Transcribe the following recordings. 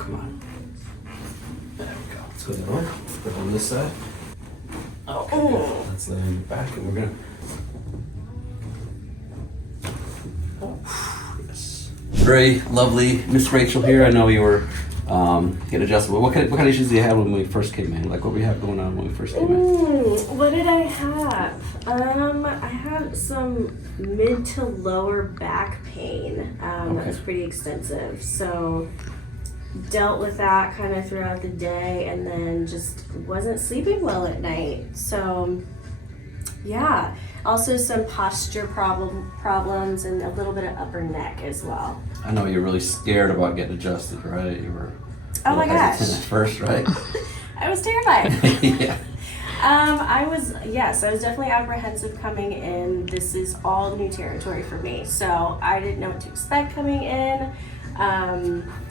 come on. There we go. Let's go the other way. Put it on this side. Okay, good. Let's lay on your back and we're gonna. Yes. Very lovely Miss Rachel here. I know you were getting adjusted. What kind of issues did you have when we first came in? Like what we have going on when we first came in? What did I have? I had some mid to lower back pain. That was pretty extensive. So dealt with that kind of throughout the day and then just wasn't sleeping well at night. So yeah, also some posture problems and a little bit of upper neck as well. I know you're really scared about getting adjusted, right? You were Oh my gosh. hesitant at first, right? I was terrified. Yeah. I was definitely apprehensive coming in. This is all new territory for me. So I didn't know what to expect coming in.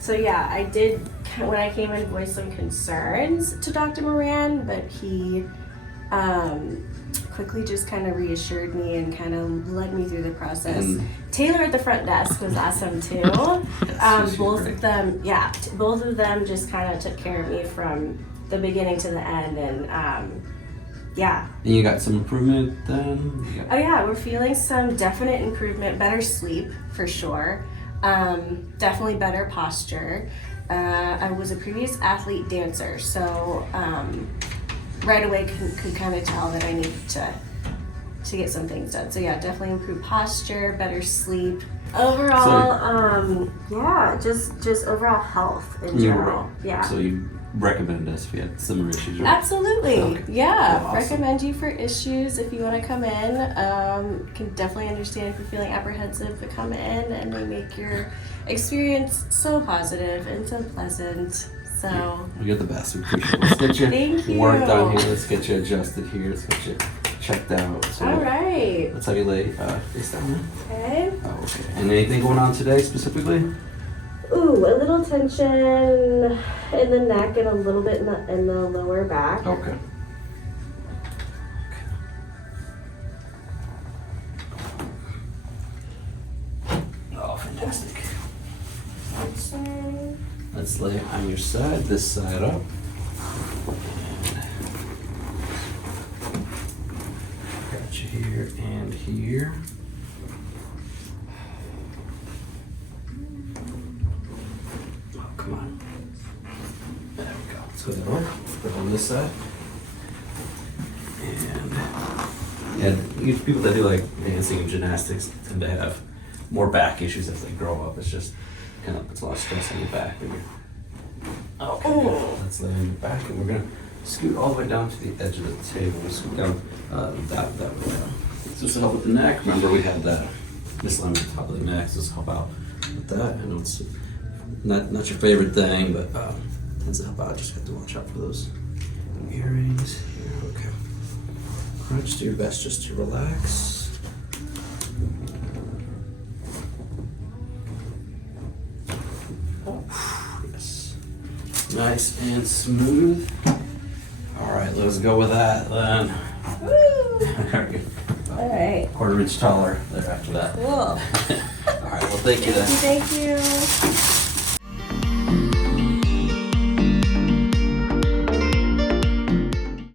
So yeah, I did, when I came in, voice some concerns to Dr. Moran, but he quickly just kind of reassured me and kind of led me through the process. And Taylor at the front desk was awesome too. Yes, both of them, yeah, both of them just kind of took care of me from the beginning to the end, and yeah. And you got some improvement then? Oh yeah, we're feeling some definite improvement, better sleep for sure. Definitely better posture. I was a previous athlete dancer, so right away could kind of tell that I needed to get some things done. So yeah, definitely improved posture, better sleep. Overall, yeah, just overall health in general. Yeah. So you recommend us if you had similar issues, right? Absolutely. Okay. Yeah. Awesome. Recommend you for issues if you want to come in. Can definitely understand if you're feeling apprehensive to come in, and they make your experience so positive and so pleasant. So You're the best. We appreciate it. Let's get you Thank you. worked on here. Let's get you adjusted here. Let's get you checked out. So all right. let's have you lay face down there. Okay. Oh, okay. And anything going on today specifically? Ooh, a little tension in the neck and a little bit in the lower back. Okay. Oh, fantastic. Okay. Let's lay on your side, this side up. Got you here and here. Oh, come on. There we go. Let's go the other way. Put it on this side. And yeah, people that do like dancing and gymnastics tend to have more back issues as they grow up. It's just kind of puts a lot of stress on your back. Okay, let's lay on your back and we're gonna scoot all the way down to the edge of the table. We'll scoot down that way down. So this will help with the neck. Remember we had that misalignment at the top of the neck, so this will help out with that. I know it's not your favorite thing, but tends to help out. Just have to watch out for those earrings here. Okay. All right, just do your best just to relax. Yes. Nice and smooth. All right, let's go with that then. Woo! There we go. All right. Quarter inch taller there after that. Cool. All right, well, thank you then. Thank you.